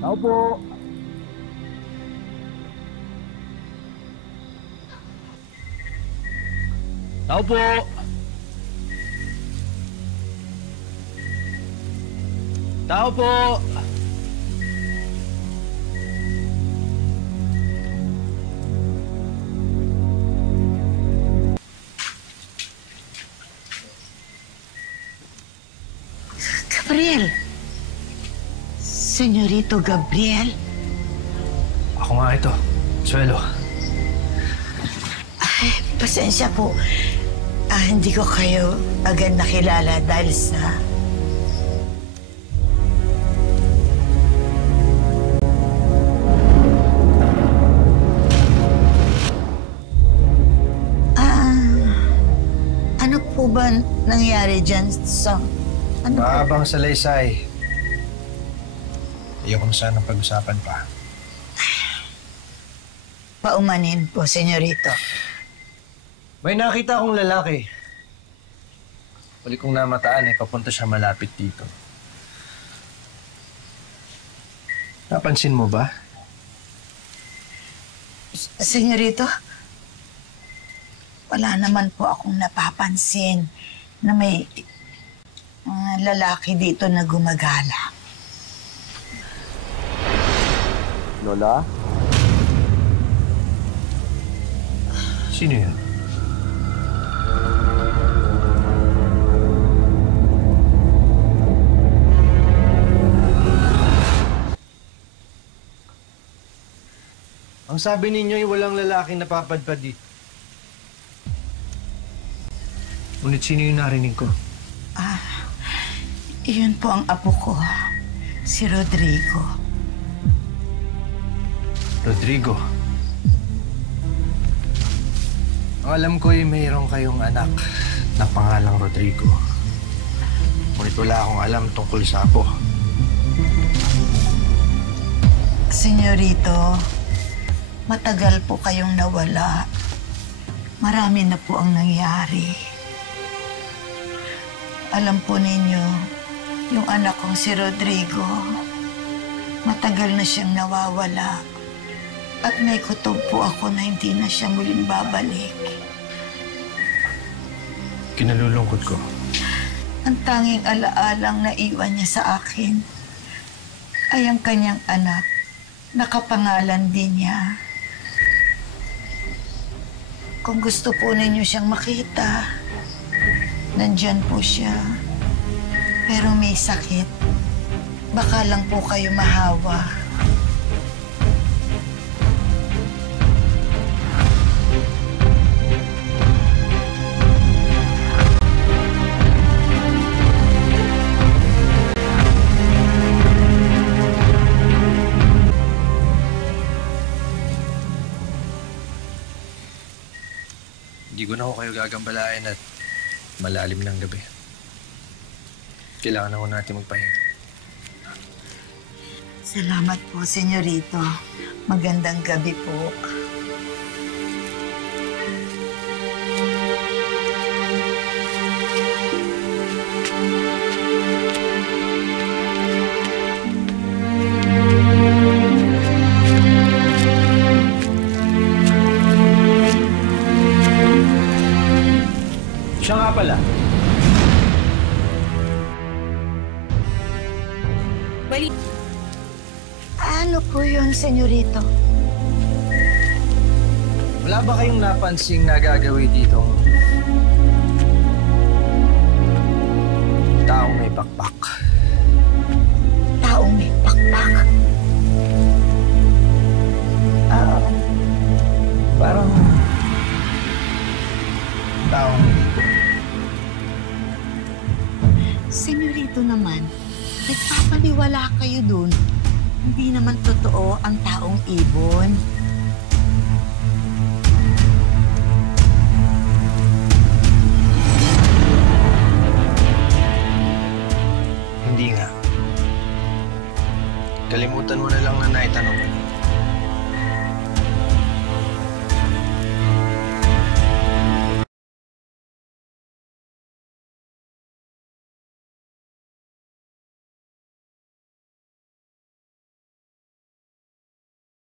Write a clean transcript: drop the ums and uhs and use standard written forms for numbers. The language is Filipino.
Tao po! Tao po! Tao po! Gabriel! Senyorito Gabriel? Ako nga ito, Suelo. Ay, pasensya po. Hindi ko kayo agad nakilala dahil sa... ano po ba nangyari dyan sa... Ano po? Mahabang salaysay. Ayoko na sana pag-usapan pa. Paumanin po, senyorito. May nakita akong lalaki. Huli kong namataan papunta siya malapit dito. Napansin mo ba? Senyorito, wala naman po akong napapansin na may lalaki dito na gumagala. Lola? Sino yun? Ang sabi ninyo ay walang lalaking napapadpad dito. Ngunit sino yung narinig ko? Iyon po ang apo ko, si Rodrigo. Rodrigo. Ang alam ko ay mayroon kayong anak na pangalang Rodrigo. Ngunit wala akong alam tungkol sa apo. Senyorito, matagal po kayong nawala. Marami na po ang nangyari. Alam po ninyo, yung anak kong si Rodrigo, matagal na siyang nawawala. At may kutob po ako na hindi na siya muling babalik. Kinalulungkot ko. Ang tanging alaalang naiwan niya sa akin ay ang kanyang anak. Nakapangalan din niya. Kung gusto po ninyo siyang makita, nandyan po siya. Pero may sakit. Baka lang po kayo mahawa. Hindi ko na ako kayo gagambalain at malalim ng gabi. Kailangan na natin magpahinga. Salamat po, senyorito. Magandang gabi po. Siya nga pala. Ano po yun, senyorito? Wala ba kayong napansing nagagawi ditong taong may pakpak? Taong may pakpak. Parang taong Senyorito naman, nagpapaliwala kayo dun. Hindi naman totoo ang taong ibon. hindi nga. Kalimutan mo na lang na naitanong ko.